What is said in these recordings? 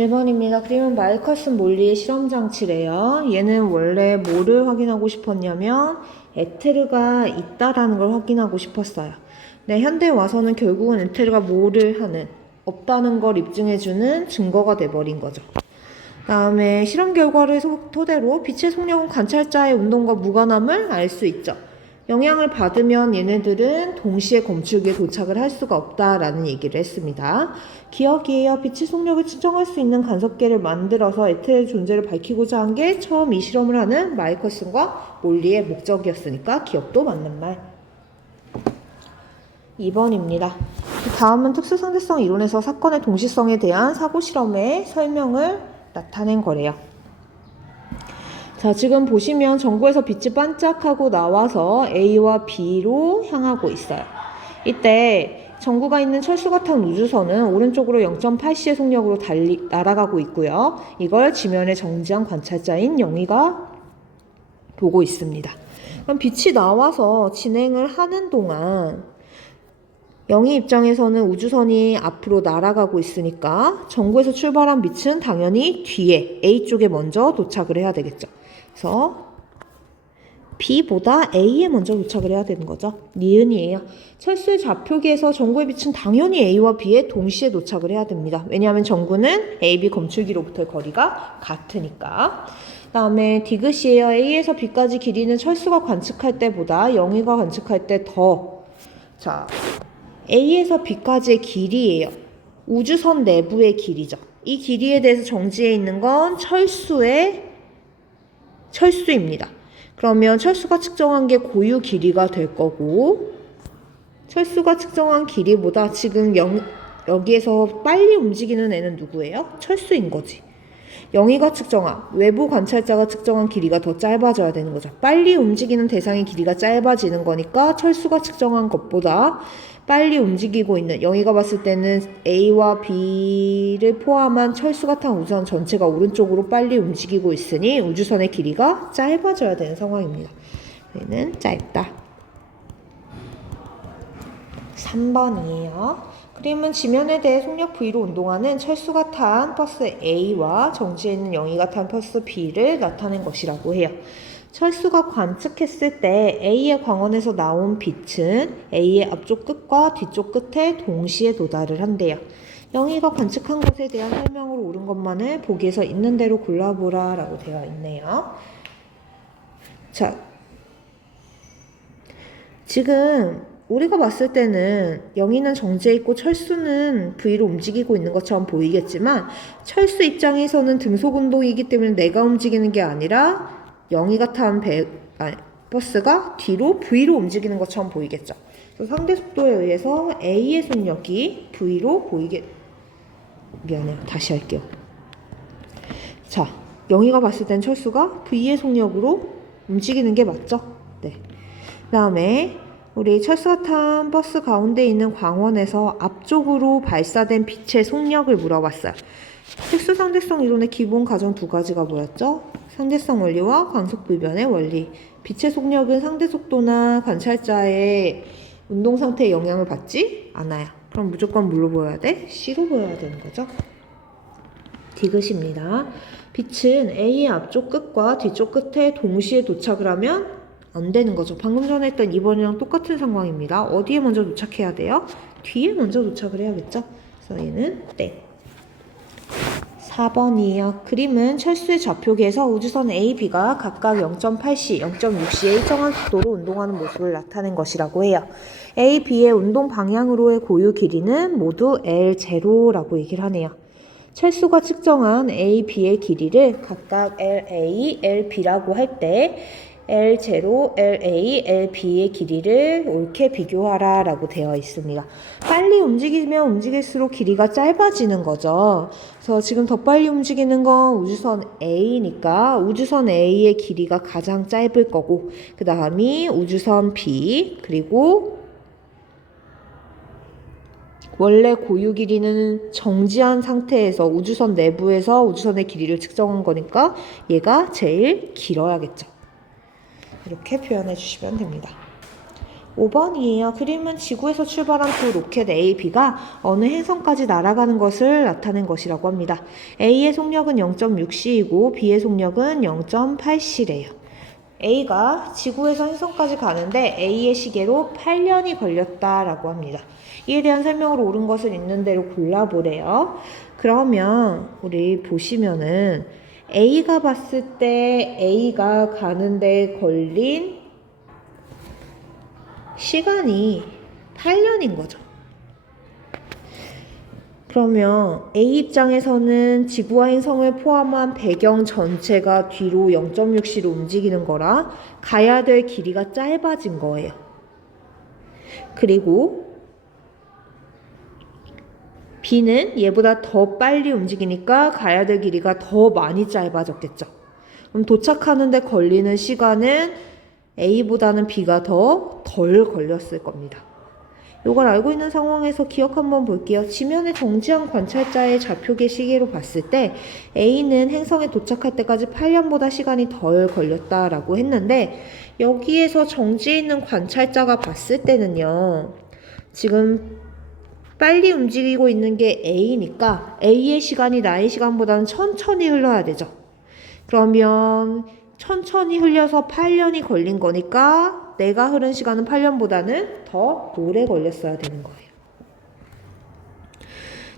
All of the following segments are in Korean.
1번입니다. 그림은 마이컬슨 몰리의 실험 장치래요. 얘는 원래 뭐를 확인하고 싶었냐면 에테르가 있다라는 걸 확인하고 싶었어요. 네, 현대에 와서는 결국은 에테르가 뭐를 하는, 없다는 걸 입증해주는 증거가 돼버린 거죠. 다음에 실험 결과를 토대로 빛의 속력은 관찰자의 운동과 무관함을 알 수 있죠. 영향을 받으면 얘네들은 동시에 검출기에 도착을 할 수가 없다라는 얘기를 했습니다. 기억이에요. 빛의 속력을 측정할 수 있는 간섭계를 만들어서 에테르의 존재를 밝히고자 한 게 처음 이 실험을 하는 마이컬슨과 몰리의 목적이었으니까 기억도 맞는 말. 2번입니다. 다음은 특수상대성 이론에서 사건의 동시성에 대한 사고실험의 설명을 나타낸 거래요. 자, 지금 보시면 전구에서 빛이 반짝하고 나와서 A와 B로 향하고 있어요. 이때 전구가 있는 철수가 탄 우주선은 오른쪽으로 0.8c의 속력으로 날아가고 있고요. 이걸 지면에 정지한 관찰자인 영희가 보고 있습니다. 그럼 빛이 나와서 진행을 하는 동안 영희 입장에서는 우주선이 앞으로 날아가고 있으니까 전구에서 출발한 빛은 당연히 뒤에 A쪽에 먼저 도착을 해야 되겠죠. 그래서 B보다 A에 먼저 도착을 해야 되는 거죠. 니은이에요. 철수의 좌표기에서 전구의 빛은 당연히 A와 B에 동시에 도착을 해야 됩니다. 왜냐하면 전구는 A, B 검출기로부터의 거리가 같으니까. 다음에 디귿이에요. A에서 B까지 길이는 철수가 관측할 때보다 영희가 관측할 때 더. 자, A에서 B까지의 길이예요. 우주선 내부의 길이죠. 이 길이에 대해서 정지해 있는 건 철수입니다. 그러면 철수가 측정한 게 고유 길이가 될 거고, 철수가 측정한 길이보다 지금 여기에서 빨리 움직이는 애는 누구예요? 철수인 거지. 영희가 측정한, 외부 관찰자가 측정한 길이가 더 짧아져야 되는 거죠. 빨리 움직이는 대상의 길이가 짧아지는 거니까 철수가 측정한 것보다 빨리 움직이고 있는, 영희가 봤을 때는 A와 B를 포함한 철수가 탄 우주선 전체가 오른쪽으로 빨리 움직이고 있으니 우주선의 길이가 짧아져야 되는 상황입니다. 얘는 짧다. 3번이에요. 그림은 지면에 대해 속력 V로 운동하는 철수가 탄 버스 A와 정지해 있는 영희가 탄 버스 B를 나타낸 것이라고 해요. 철수가 관측했을 때 A의 광원에서 나온 빛은 A의 앞쪽 끝과 뒤쪽 끝에 동시에 도달을 한대요. 영희가 관측한 것에 대한 설명으로 옳은 것만을 보기에서 있는 대로 골라보라 라고 되어 있네요. 자, 지금 우리가 봤을 때는 영희는 정지해 있고 철수는 V로 움직이고 있는 것처럼 보이겠지만 철수 입장에서는 등속 운동이기 때문에 내가 움직이는 게 아니라 영희가 탄 버스가 뒤로 V로 움직이는 것처럼 보이겠죠. 그래서 상대 속도에 의해서 A의 속력이 V로 미안해요. 다시 할게요. 자, 영희가 봤을 땐 철수가 V의 속력으로 움직이는 게 맞죠? 네. 그 다음에 우리 철수가 탄 버스 가운데 있는 광원에서 앞쪽으로 발사된 빛의 속력을 물어봤어요. 특수상대성 이론의 기본 가정 두 가지가 뭐였죠? 상대성 원리와 광속불변의 원리. 빛의 속력은 상대 속도나 관찰자의 운동 상태에 영향을 받지 않아요. 그럼 무조건 뭘로 보여야 돼? C로 보여야 되는 거죠. 디귿입니다. 빛은 A의 앞쪽 끝과 뒤쪽 끝에 동시에 도착을 하면 안 되는 거죠. 방금 전에 했던 2번이랑 똑같은 상황입니다. 어디에 먼저 도착해야 돼요? 뒤에 먼저 도착을 해야겠죠. 그래서 얘는 땡. 4번이에요. 그림은 철수의 좌표계에서 우주선 A, B가 각각 0.8c, 0.6c의 일정한 속도로 운동하는 모습을 나타낸 것이라고 해요. A, B의 운동 방향으로의 고유 길이는 모두 L0라고 얘기를 하네요. 철수가 측정한 A, B의 길이를 각각 LA, LB라고 할 때 L0, LA, LB의 길이를 옳게 비교하라 라고 되어 있습니다. 빨리 움직이면 움직일수록 길이가 짧아지는 거죠. 그래서 지금 더 빨리 움직이는 건 우주선 A니까 우주선 A의 길이가 가장 짧을 거고 그 다음이 우주선 B 그리고 원래 고유 길이는 정지한 상태에서 우주선 내부에서 우주선의 길이를 측정한 거니까 얘가 제일 길어야겠죠. 이렇게 표현해 주시면 됩니다. 5번이에요. 그림은 지구에서 출발한 두 로켓 A, B가 어느 행성까지 날아가는 것을 나타낸 것이라고 합니다. A의 속력은 0.6c이고 B의 속력은 0.8c래요. A가 지구에서 행성까지 가는데 A의 시계로 8년이 걸렸다라고 합니다. 이에 대한 설명으로 옳은 것을 있는 대로 골라보래요. 그러면 우리 보시면은 A가 봤을 때 A가 가는데 걸린 시간이 8년인 거죠. 그러면 A 입장에서는 지구와 행성을 포함한 배경 전체가 뒤로 0.6c로 움직이는 거라 가야 될 길이가 짧아진 거예요. 그리고 B는 얘보다 더 빨리 움직이니까 가야 될 길이가 더 많이 짧아졌겠죠. 그럼 도착하는데 걸리는 시간은 A보다는 B가 더 덜 걸렸을 겁니다. 이걸 알고 있는 상황에서 기억 한번 볼게요. 지면에 정지한 관찰자의 좌표계 시계로 봤을 때 A는 행성에 도착할 때까지 8년보다 시간이 덜 걸렸다라고 했는데 여기에서 정지해 있는 관찰자가 봤을 때는요. 지금 빨리 움직이고 있는 게 A니까 A의 시간이 나의 시간보다는 천천히 흘러야 되죠. 그러면 천천히 흘려서 8년이 걸린 거니까 내가 흐른 시간은 8년보다는 더 오래 걸렸어야 되는 거예요.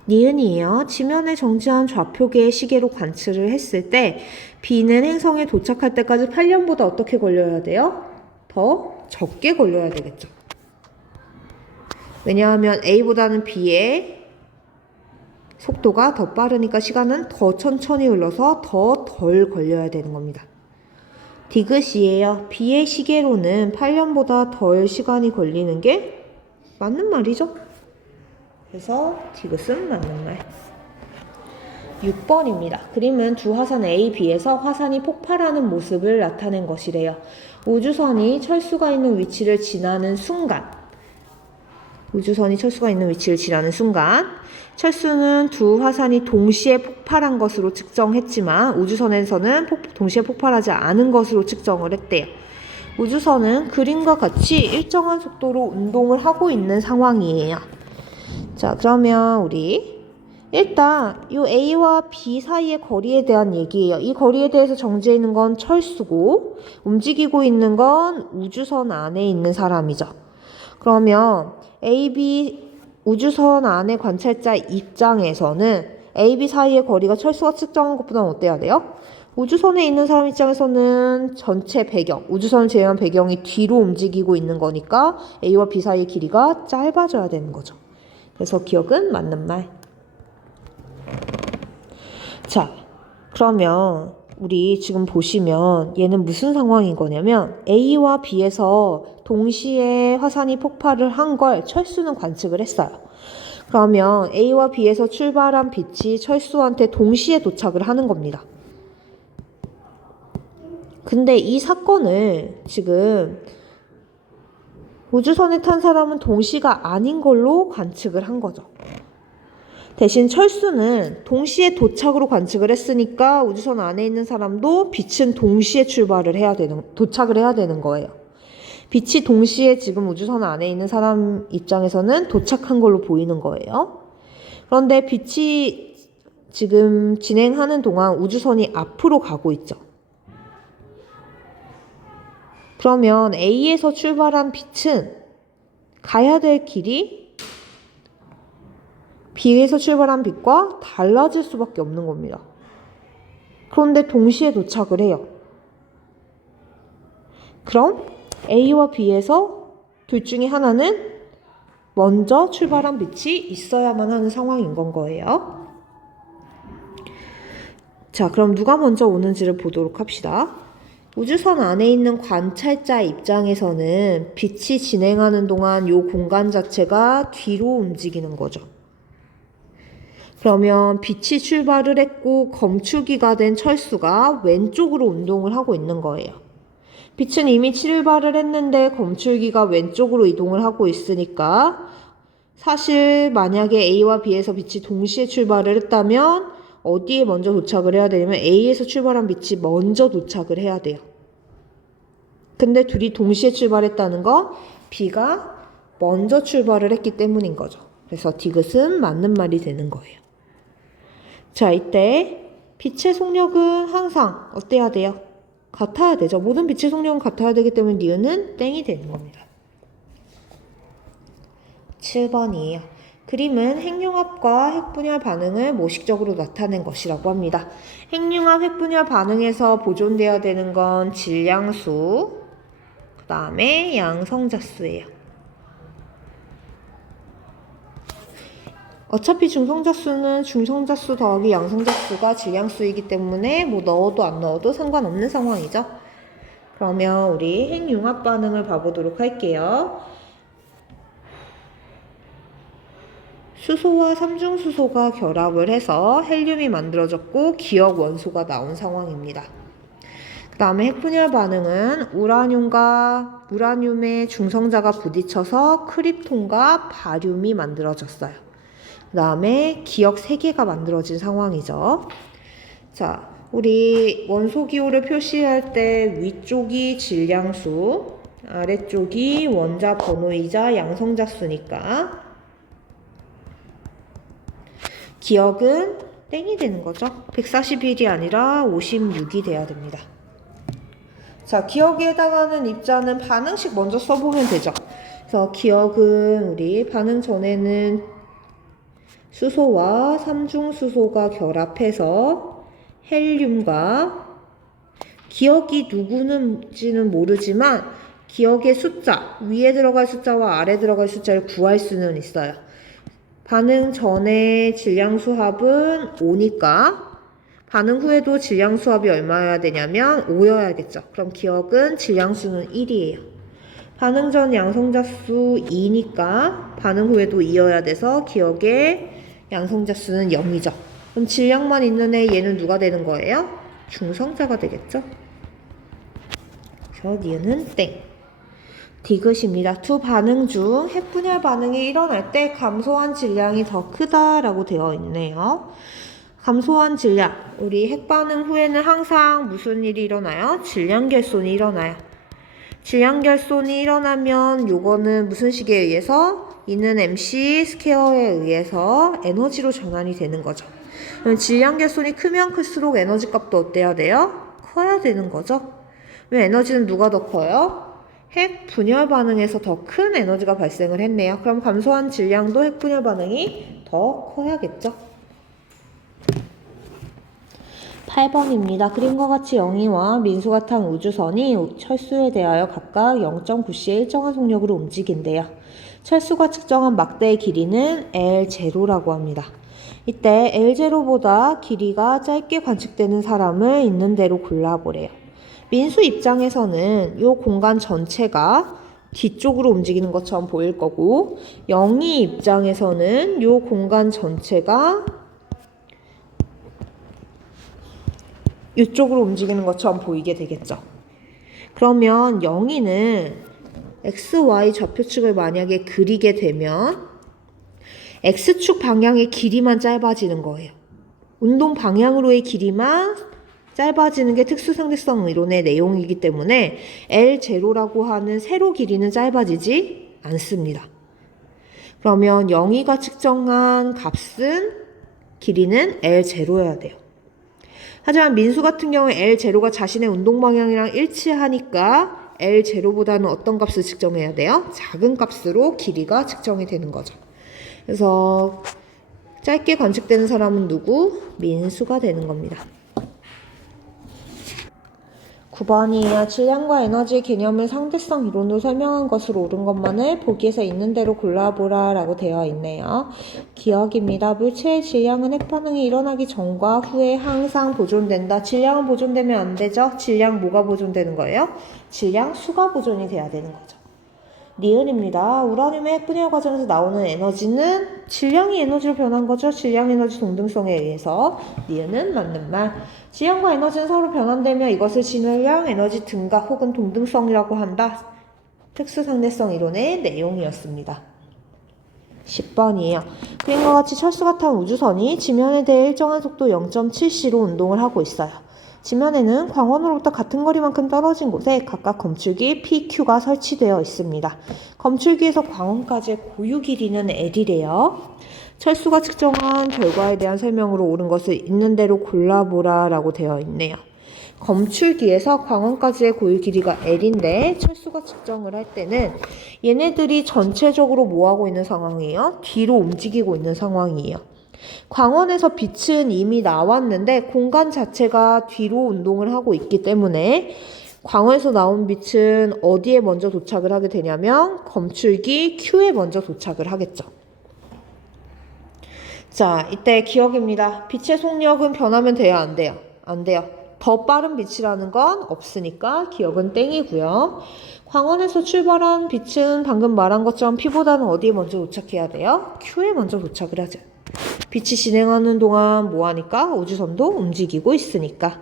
니은이에요. 지면에 정지한 좌표계의 시계로 관측을 했을 때 B는 행성에 도착할 때까지 8년보다 어떻게 걸려야 돼요? 더 적게 걸려야 되겠죠. 왜냐하면 A보다는 B의 속도가 더 빠르니까 시간은 더 천천히 흘러서 더 덜 걸려야 되는 겁니다. 디귿이에요. B의 시계로는 8년보다 덜 시간이 걸리는 게 맞는 말이죠. 그래서 디귿은 맞는 말. 6번입니다. 그림은 두 화산 A, B에서 화산이 폭발하는 모습을 나타낸 것이래요. 우주선이 철수가 있는 위치를 지나는 순간 철수는 두 화산이 동시에 폭발한 것으로 측정했지만 우주선에서는 동시에 폭발하지 않은 것으로 측정을 했대요. 우주선은 그림과 같이 일정한 속도로 운동을 하고 있는 상황이에요. 자, 그러면 우리 일단 이 A와 B 사이의 거리에 대한 얘기예요. 이 거리에 대해서 정지해 있는 건 철수고 움직이고 있는 건 우주선 안에 있는 사람이죠. 그러면 AB 우주선 안의 관찰자 입장에서는 A, B 사이의 거리가 철수가 측정한 것보다는 어때야 돼요? 우주선에 있는 사람 입장에서는 전체 배경, 우주선을 제외한 배경이 뒤로 움직이고 있는 거니까 A와 B 사이의 길이가 짧아져야 되는 거죠. 그래서 기억은 맞는 말. 자, 그러면 우리 지금 보시면 얘는 무슨 상황인 거냐면 A와 B에서 동시에 화산이 폭발을 한 걸 철수는 관측을 했어요. 그러면 A와 B에서 출발한 빛이 철수한테 동시에 도착을 하는 겁니다. 근데 이 사건을 지금 우주선에 탄 사람은 동시가 아닌 걸로 관측을 한 거죠. 대신 철수는 동시에 도착으로 관측을 했으니까 우주선 안에 있는 사람도 빛은 동시에 도착을 해야 되는 거예요. 빛이 동시에 지금 우주선 안에 있는 사람 입장에서는 도착한 걸로 보이는 거예요. 그런데 빛이 지금 진행하는 동안 우주선이 앞으로 가고 있죠. 그러면 A에서 출발한 빛은 가야 될 길이 B에서 출발한 빛과 달라질 수밖에 없는 겁니다. 그런데 동시에 도착을 해요. 그럼 A와 B에서 둘 중에 하나는 먼저 출발한 빛이 있어야만 하는 상황인 건 거예요. 자, 그럼 누가 먼저 오는지를 보도록 합시다. 우주선 안에 있는 관찰자 입장에서는 빛이 진행하는 동안 이 공간 자체가 뒤로 움직이는 거죠. 그러면 빛이 출발을 했고 검출기가 된 철수가 왼쪽으로 운동을 하고 있는 거예요. 빛은 이미 출발을 했는데 검출기가 왼쪽으로 이동을 하고 있으니까 사실 만약에 A와 B에서 빛이 동시에 출발을 했다면 어디에 먼저 도착을 해야 되냐면 A에서 출발한 빛이 먼저 도착을 해야 돼요. 근데 둘이 동시에 출발했다는 거 B가 먼저 출발을 했기 때문인 거죠. 그래서 디귿은 맞는 말이 되는 거예요. 자, 이때 빛의 속력은 항상 어때야 돼요? 같아야 되죠. 모든 빛의 속력은 같아야 되기 때문에 니은은 땡이 되는 겁니다. 7번이에요. 그림은 핵융합과 핵분열 반응을 모식적으로 나타낸 것이라고 합니다. 핵융합, 핵분열 반응에서 보존되어야 되는 건 질량수, 그 다음에 양성자수예요. 어차피 중성자수는 중성자수 더하기 양성자수가 질량수이기 때문에 뭐 넣어도 안 넣어도 상관없는 상황이죠. 그러면 우리 핵융합 반응을 봐보도록 할게요. 수소와 삼중수소가 결합을 해서 헬륨이 만들어졌고 기억 원소가 나온 상황입니다. 그 다음에 핵분열 반응은 우라늄과 우라늄의 중성자가 부딪혀서 크립톤과 바륨이 만들어졌어요. 그 다음에 기억 3개가 만들어진 상황이죠. 자, 우리 원소 기호를 표시할 때 위쪽이 질량수, 아래쪽이 원자 번호이자 양성자수니까 기억은 땡이 되는 거죠. 141이 아니라 56이 돼야 됩니다. 자, 기억에 해당하는 입자는 반응식 먼저 써보면 되죠. 그래서 기억은 우리 반응 전에는 수소와 삼중수소가 결합해서 헬륨과 기억이 누구는지는 모르지만 기억의 숫자, 위에 들어갈 숫자와 아래 들어갈 숫자를 구할 수는 있어요. 반응 전에 질량수합은 5니까 반응 후에도 질량수합이 얼마여야 되냐면 5여야겠죠. 그럼 기억은 질량수는 1이에요. 반응 전 양성자수 2니까 반응 후에도 2여야 돼서 기억의 양성자수는 0이죠. 그럼 질량만 있는 애 얘는 누가 되는 거예요? 중성자가 되겠죠. 그래서 니은은 땡. 디귿입니다. 두 반응 중 핵분열 반응이 일어날 때 감소한 질량이 더 크다라고 되어 있네요. 감소한 질량, 우리 핵반응 후에는 항상 무슨 일이 일어나요? 질량 결손이 일어나요. 질량 결손이 일어나면 요거는 무슨 식에 의해서? 이는 MC 스퀘어에 의해서 에너지로 전환이 되는 거죠. 그럼 질량 결손이 크면 클수록 에너지 값도 어때야 돼요? 커야 되는 거죠. 왜 에너지는 누가 더 커요? 핵 분열 반응에서 더 큰 에너지가 발생을 했네요. 그럼 감소한 질량도 핵 분열 반응이 더 커야겠죠. 8번입니다. 그림과 같이 영희와 민수가 탄 우주선이 철수에 대하여 각각 0.9C의 일정한 속력으로 움직인대요. 철수가 측정한 막대의 길이는 L0라고 합니다. 이때 L0보다 길이가 짧게 관측되는 사람을 있는 대로 골라보래요. 민수 입장에서는 이 공간 전체가 뒤쪽으로 움직이는 것처럼 보일 거고 영희 입장에서는 이 공간 전체가 이쪽으로 움직이는 것처럼 보이게 되겠죠. 그러면 영희는 XY 좌표축을 만약에 그리게 되면 X축 방향의 길이만 짧아지는 거예요. 운동 방향으로의 길이만 짧아지는 게 특수상대성 이론의 내용이기 때문에 L0라고 하는 세로 길이는 짧아지지 않습니다. 그러면 영희가 측정한 값은 길이는 L0여야 돼요. 하지만 민수 같은 경우에 L0가 자신의 운동 방향이랑 일치하니까 L0보다는 어떤 값을 측정해야 돼요? 작은 값으로 길이가 측정이 되는 거죠. 그래서 짧게 관측되는 사람은 누구? 민수가 되는 겁니다. 9번이에요. 질량과 에너지의 개념을 상대성 이론으로 설명한 것으로 옳은 것만을 보기에서 있는 대로 골라보라 라고 되어 있네요. 기억입니다. 물체의 질량은 핵반응이 일어나기 전과 후에 항상 보존된다. 질량은 보존되면 안 되죠? 질량 뭐가 보존되는 거예요? 질량 수가 보존이 돼야 되는 거죠. 니은입니다. 우라늄의 핵분열 과정에서 나오는 에너지는 질량이 에너지로 변한 거죠. 질량 에너지 동등성에 의해서. 니은은 맞는 말. 질량과 에너지는 서로 변환되며 이것을 질량 에너지 등각 혹은 동등성이라고 한다. 특수상대성 이론의 내용이었습니다. 10번이에요. 그림과 같이 철수가 탄 우주선이 지면에 대해 일정한 속도 0.7c로 운동을 하고 있어요. 지면에는 광원으로부터 같은 거리만큼 떨어진 곳에 각각 검출기 PQ가 설치되어 있습니다. 검출기에서 광원까지의 고유 길이는 L이래요. 철수가 측정한 결과에 대한 설명으로 옳은 것을 있는 대로 골라보라 라고 되어 있네요. 검출기에서 광원까지의 고유 길이가 L인데 철수가 측정을 할 때는 얘네들이 전체적으로 뭐하고 있는 상황이에요? 뒤로 움직이고 있는 상황이에요. 광원에서 빛은 이미 나왔는데 공간 자체가 뒤로 운동을 하고 있기 때문에 광원에서 나온 빛은 어디에 먼저 도착을 하게 되냐면 검출기 Q에 먼저 도착을 하겠죠. 자, 이때 기억입니다. 빛의 속력은 변하면 돼요? 안 돼요? 안 돼요. 더 빠른 빛이라는 건 없으니까 기억은 땡이고요. 광원에서 출발한 빛은 방금 말한 것처럼 P보다는 어디에 먼저 도착해야 돼요? Q에 먼저 도착을 하죠. 빛이 진행하는 동안 뭐하니까? 우주선도 움직이고 있으니까.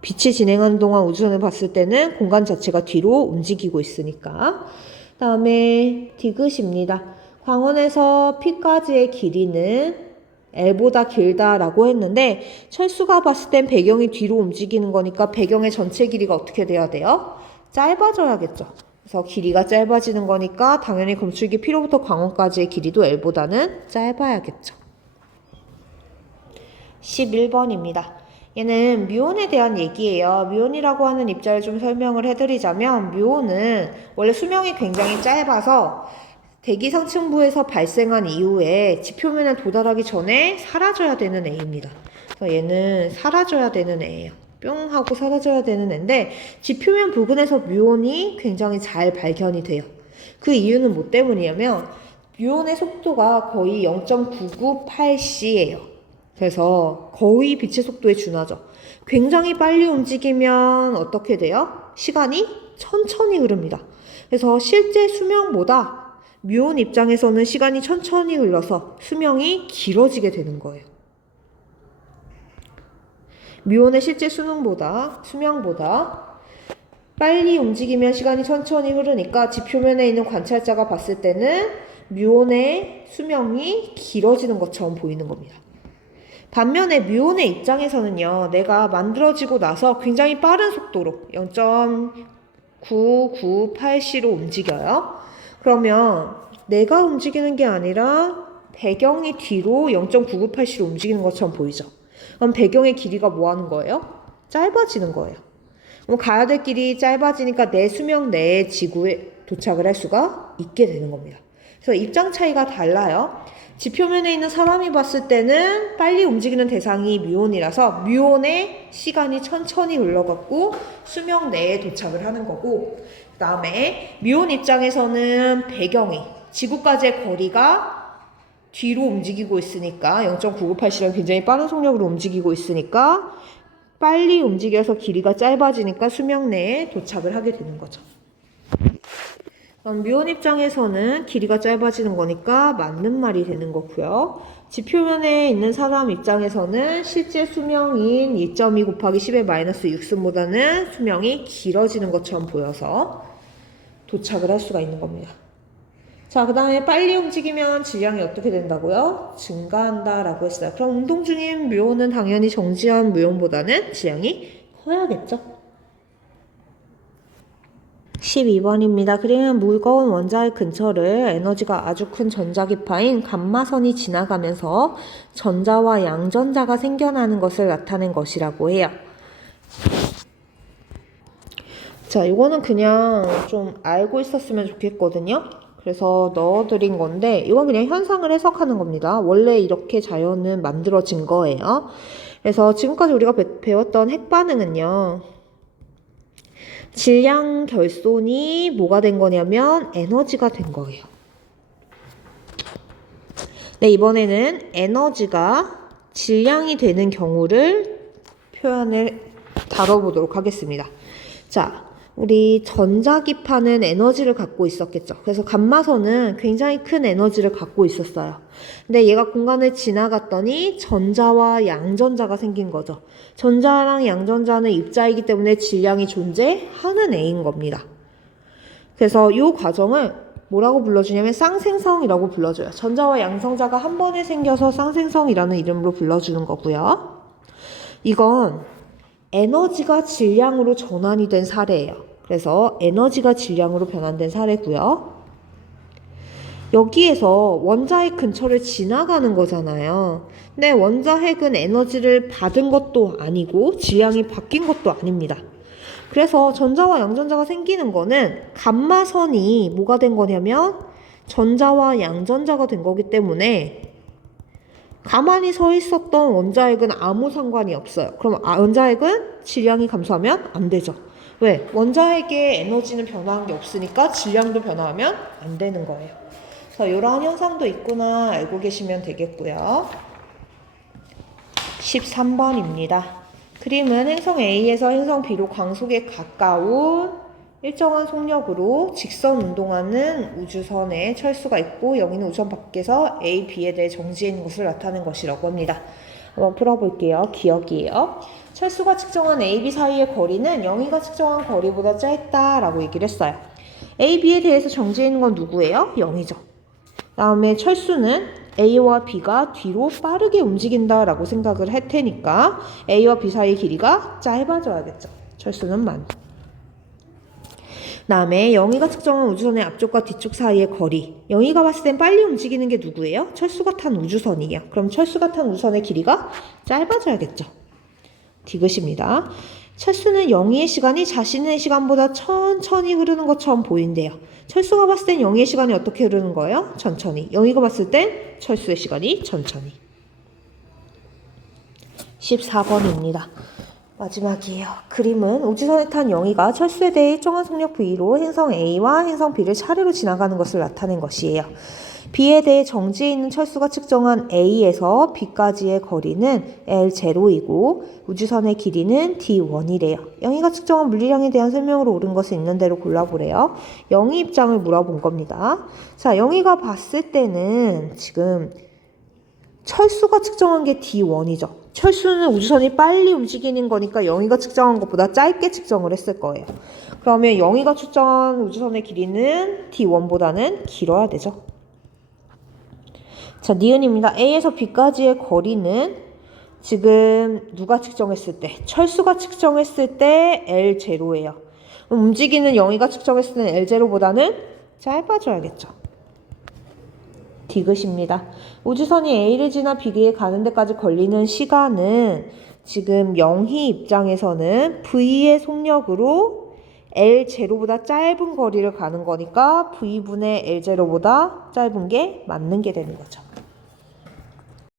빛이 진행하는 동안 우주선을 봤을 때는 공간 자체가 뒤로 움직이고 있으니까. 다음에 디귿입니다. 광원에서 P까지의 길이는 L보다 길다라고 했는데 철수가 봤을 땐 배경이 뒤로 움직이는 거니까 배경의 전체 길이가 어떻게 돼야 돼요? 짧아져야겠죠. 그래서 길이가 짧아지는 거니까 당연히 검출기 P로부터 광원까지의 길이도 L보다는 짧아야겠죠. 11번입니다. 얘는 뮤온에 대한 얘기예요. 뮤온이라고 하는 입자를 좀 설명을 해드리자면 뮤온은 원래 수명이 굉장히 짧아서 대기 상층부에서 발생한 이후에 지표면에 도달하기 전에 사라져야 되는 애입니다. 그래서 얘는 사라져야 되는 애예요. 뿅 하고 사라져야 되는 애인데 지표면 부근에서 뮤온이 굉장히 잘 발견이 돼요. 그 이유는 뭐 때문이냐면 뮤온의 속도가 거의 0.998c예요. 그래서 거의 빛의 속도에 준하죠. 굉장히 빨리 움직이면 어떻게 돼요? 시간이 천천히 흐릅니다. 그래서 실제 수명보다 뮤온 입장에서는 시간이 천천히 흘러서 수명이 길어지게 되는 거예요. 뮤온의 실제 수명보다 빨리 움직이면 시간이 천천히 흐르니까 지표면에 있는 관찰자가 봤을 때는 뮤온의 수명이 길어지는 것처럼 보이는 겁니다. 반면에 뮤온의 입장에서는요, 내가 만들어지고 나서 굉장히 빠른 속도로 0.998c로 움직여요. 그러면 내가 움직이는 게 아니라 배경이 뒤로 0.998c로 움직이는 것처럼 보이죠. 그럼 배경의 길이가 뭐 하는 거예요? 짧아지는 거예요. 그럼 가야 될 길이 짧아지니까 내 수명 내에 지구에 도착을 할 수가 있게 되는 겁니다. 그래서 입장 차이가 달라요. 지표면에 있는 사람이 봤을 때는 빨리 움직이는 대상이 뮤온이라서 뮤온의 시간이 천천히 흘러갔고 수명 내에 도착을 하는 거고, 그 다음에 뮤온 입장에서는 배경이 지구까지의 거리가 뒤로 움직이고 있으니까 0.998c랑 굉장히 빠른 속력으로 움직이고 있으니까 빨리 움직여서 길이가 짧아지니까 수명 내에 도착을 하게 되는 거죠. 그럼 뮤온 입장에서는 길이가 짧아지는 거니까 맞는 말이 되는 거고요. 지표면에 있는 사람 입장에서는 실제 수명인 2.2 곱하기 10의 마이너스 6승보다는 수명이 길어지는 것처럼 보여서 도착을 할 수가 있는 겁니다. 자, 그 다음에 빨리 움직이면 질량이 어떻게 된다고요? 증가한다 라고 했어요. 그럼 운동 중인 뮤온은 당연히 정지한 뮤온보다는 질량이 커야겠죠? 12번입니다. 그러면 무거운 원자의 근처를 에너지가 아주 큰 전자기파인 감마선이 지나가면서 전자와 양전자가 생겨나는 것을 나타낸 것이라고 해요. 자, 이거는 그냥 좀 알고 있었으면 좋겠거든요. 그래서 넣어드린 건데 이건 그냥 현상을 해석하는 겁니다. 원래 이렇게 자연은 만들어진 거예요. 그래서 지금까지 우리가 배웠던 핵반응은요, 질량 결손이 뭐가 된 거냐면 에너지가 된 거예요. 네, 이번에는 에너지가 질량이 되는 경우를 다뤄보도록 하겠습니다. 자, 우리 전자기파는 에너지를 갖고 있었겠죠. 그래서 감마선은 굉장히 큰 에너지를 갖고 있었어요. 근데 얘가 공간을 지나갔더니 전자와 양전자가 생긴 거죠. 전자랑 양전자는 입자이기 때문에 질량이 존재하는 애인 겁니다. 그래서 이 과정을 뭐라고 불러주냐면 쌍생성이라고 불러줘요. 전자와 양성자가 한 번에 생겨서 쌍생성이라는 이름으로 불러주는 거고요. 이건 에너지가 질량으로 전환이 된 사례예요. 그래서 에너지가 질량으로 변환된 사례고요. 여기에서 원자핵 근처를 지나가는 거잖아요. 근데 원자핵은 에너지를 받은 것도 아니고 질량이 바뀐 것도 아닙니다. 그래서 전자와 양전자가 생기는 거는 감마선이 뭐가 된 거냐면 전자와 양전자가 된 거기 때문에 가만히 서 있었던 원자핵은 아무 상관이 없어요. 그럼 원자핵은 질량이 감소하면 안 되죠. 왜? 원자핵의 에너지는 변화한 게 없으니까 질량도 변화하면 안 되는 거예요. 그래서 이러한 현상도 있구나 알고 계시면 되겠고요. 13번입니다. 그림은 행성 A에서 행성 B로 광속에 가까운 일정한 속력으로 직선 운동하는 우주선에 철수가 있고 여기는 우주선 밖에서 A, B에 대해 정지해 있는 것을 나타낸 것이라고 합니다. 한번 풀어볼게요. 기억이에요. 철수가 측정한 A, B 사이의 거리는 영희가 측정한 거리보다 짧다라고 얘기를 했어요. A, B에 대해서 정지해 있는 건 누구예요? 영희죠. 다음에 철수는 A와 B가 뒤로 빠르게 움직인다라고 생각을 할 테니까 A와 B 사이의 길이가 짧아져야겠죠. 철수는 만. 다음에 영희가 측정한 우주선의 앞쪽과 뒤쪽 사이의 거리. 영희가 봤을 땐 빨리 움직이는 게 누구예요? 철수가 탄 우주선이에요. 그럼 철수가 탄 우주선의 길이가 짧아져야겠죠. 디귿입니다. 철수는 영희의 시간이 자신의 시간보다 천천히 흐르는 것처럼 보인대요. 철수가 봤을 땐 영희의 시간이 어떻게 흐르는 거예요? 천천히. 영희가 봤을 땐 철수의 시간이 천천히. 14번입니다. 마지막이에요. 그림은 우주선에 탄 영희가 철수에 대해 일정한 속력 V로 행성 A와 행성 B를 차례로 지나가는 것을 나타낸 것이에요. B에 대해 정지해 있는 철수가 측정한 A에서 B까지의 거리는 L0이고 우주선의 길이는 D1이래요. 영희가 측정한 물리량에 대한 설명으로 옳은 것을 있는 대로 골라보래요. 영희 입장을 물어본 겁니다. 자, 영희가 봤을 때는 지금 철수가 측정한 게 D1이죠. 철수는 우주선이 빨리 움직이는 거니까 영희가 측정한 것보다 짧게 측정을 했을 거예요. 그러면 영희가 측정한 우주선의 길이는 D1보다는 길어야 되죠. 자, 니은입니다. A에서 B까지의 거리는 지금 누가 측정했을 때? 철수가 측정했을 때 L0예요. 움직이는 영희가 측정했을 때는 L0보다는 짧아져야겠죠. 디귿입니다. 우주선이 A를 지나 B에 가는 데까지 걸리는 시간은 지금 영희 입장에서는 V의 속력으로 L0보다 짧은 거리를 가는 거니까 V분의 L0보다 짧은 게 맞는 게 되는 거죠.